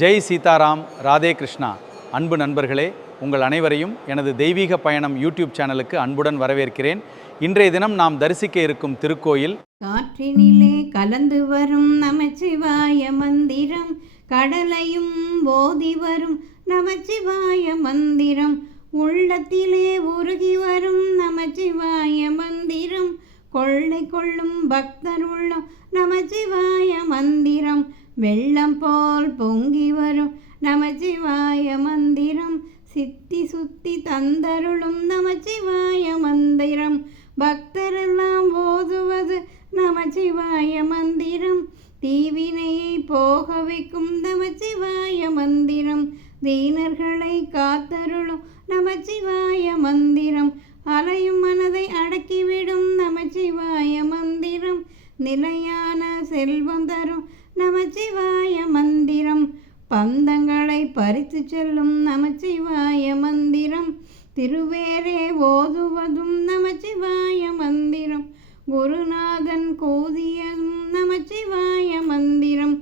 ஜெய் சீதாராம், ராதே கிருஷ்ணா. அன்பு நண்பர்களே, உங்கள் அனைவரையும் எனது தெய்வீக பயணம் யூடியூப் சேனலுக்கு அன்புடன் வரவேற்கிறேன். இன்றைய தினம் நாம் தரிசிக்க இருக்கும் திருக்கோயில் காற்றினிலே கலந்து வரும் நமச்சிவாய மந்திரம், கடலையும் போதி வரும் நமச்சிவாய மந்திரம், உள்ளத்திலே உருகி வரும் நமச்சிவாய மந்திரம், கொள்ளை கொள்ளும் பக்தர் உள்ளம் நமச்சிவாய மந்திரம், வெள்ளம் போல் பொங்கி வரும் நமச்சிவாய மந்திரம், சித்தி சுத்தி தந்தருளும் நமச்சிவாய மந்திரம், பக்தரெல்லாம் ஓதுவது நமச்சிவாய மந்திரம், தீவினையை போக வைக்கும் நமச்சிவாய மந்திரம், தீனர்களை காத்தருளும் நமச்சிவாய மந்திரம், அலையும் மனதை அடக்கிவிடும் நமச்சிவாய மந்திரம், நிலையான செல்வம் தரும் நமச்சிவாய மந்திரம், பந்தங்களை பறித்து செல்லும் நமச்சிவாய மந்திரம், திருவேரே ஓதுவதும் நமச்சிவாய மந்திரம், குருநாதன் கூதியதும் நமச்சிவாய மந்திரம்,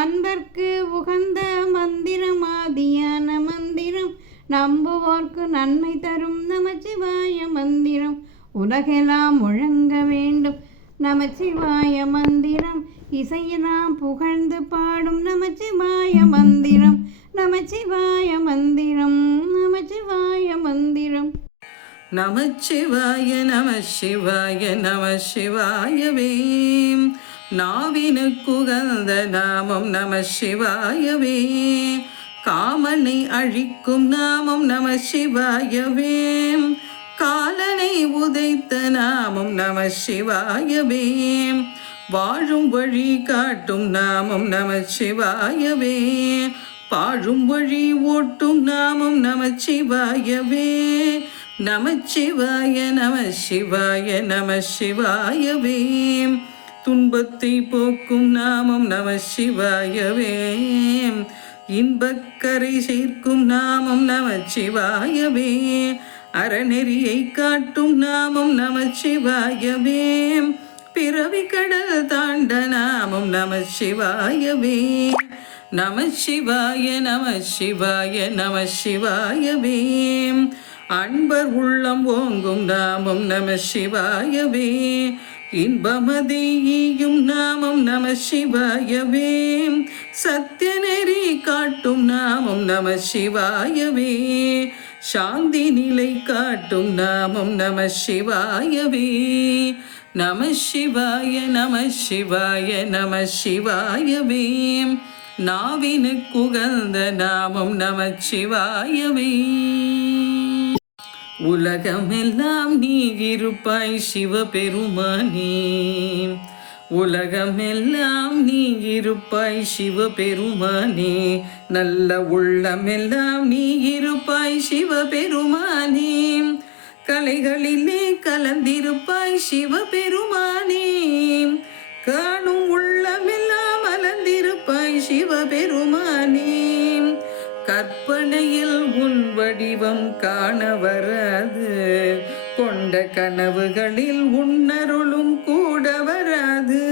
அன்பர்க்கு உகந்த மந்திரம், ஆதியான மந்திரம், நம்புவோர்க்கு நன்மை தரும் நமச்சிவாய மந்திரம், உலகெல்லாம் முழங்க வேண்டும் நமச்சிவாய மந்திரம், இசையெல்லாம் புகழ்ந்து பாடும் நமச்சிவாய மந்திரம், நமச்சிவாய மந்திரம், நமச்சிவாய மந்திரம். நமச்சிவாய நம சிவாய நம சிவாயவே, நாவினுக்குகந்த நாமம் நம சிவாயவே, காமனை அழிக்கும் நாமம் நம சிவாயவே, காலனை உதைத்த நாமம் நம சிவாயவே, வாழும் வழி காட்டும் நாமம் நம சிவாயவே, பாழும் வழி ஓட்டும் நாமம் நம சிவாயவே, நமச்சிவாய நம சிவாய நம சிவாயவே, துன்பத்தை போக்கும் நாமம் நம சிவாயவே, இன்பக்கரை சேர்க்கும் நாமம் நம சிவாயவே, அறநெறியை காட்டும் நாமம் நம சிவாயவே, பிறவி கடல் தாண்ட நாமம் நம சிவாயவே, நம சிவாய நம சிவாய நம சிவாயவே, அன்பர் உள்ளம் ஓங்கும் நாமம் நம சிவாயவே, இன்பமதியும் நாமம் நம சிவாயவே, சத்தியநெறி காட்டும் நாமம் நம சிவாயவே, சாந்தி நிலை காட்டும் நாமம் நம சிவாயவே, நம சிவாய நம சிவாய நம சிவாயவே, நாவினுக்குகந்த நாமம் நம சிவாயவே, உலகமெல்லாம் நீ இருப்பாய் சிவபெருமானே, உலகமெல்லாம் நீ இருப்பாய் சிவபெருமானே, நல்ல உள்ளமெல்லாம் நீ இருப்பாய் சிவபெருமானே, கலைகளிலே கலந்திருப்பாய் சிவபெருமானே, காணும் உள்ளமெல்லாம் அலந்திருப்பாய் சிவபெருமானே, கற்பனையில் உன் வடிவம் காண வராது, கொண்ட கனவுகளில் உன்னருளும் கூட வராது,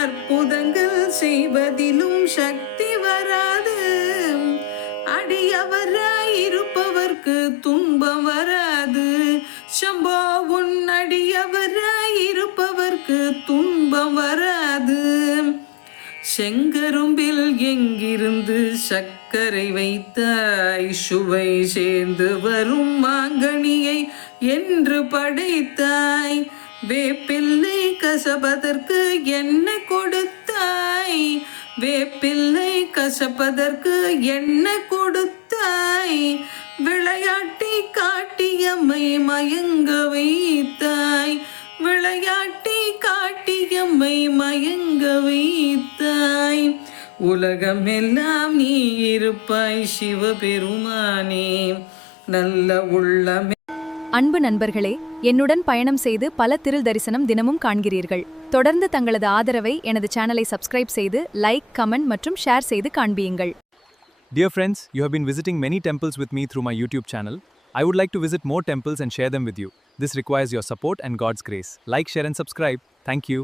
அற்புதங்கள் செய்வதிலும் சக்தி வராது, அடியவராய் இருப்பவர்க்கு துன்பம் வராது, சம்போ உன் அடியவராய் இருப்பவர்க்கு துன்பம் வராது, செங்கரும்பில் எங்கிருந்து சர்க்கரை வைத்தாய், சுவை சேர்ந்து வரும் மாங்கனியை என்று படைத்தாய், வேப்பிள்ளை கசப்பதற்கு என்ன கொடுத்தாய், வேப்பிள்ளை கசப்பதற்கு என்ன கொடுத்தாய், விளையாட்டி காட்டியம்மை மயங்க வைத்தாய், விளையாட்டி காட்டியம்மை மயங்க வைத்தாய், உலகமெல்லாம் நீ இருப்பாய் சிவபெருமானே, நல்ல உள்ளமே. அன்பு நண்பர்களே, என்னுடன் பயணம் செய்து பல திரு தரிசனம் தினமும் காண்கிறீர்கள். தொடர்ந்து தங்களது ஆதரவை எனது சேனலை சப்ஸ்கிரைப் செய்து லைக், கமெண்ட் மற்றும் ஷேர் செய்து காண்பியுங்கள். Dear friends, you have been visiting many temples with me through my YouTube channel. I would like to visit more temples and share them with you. This requires your support and God's grace. Like, share and subscribe. Thank you.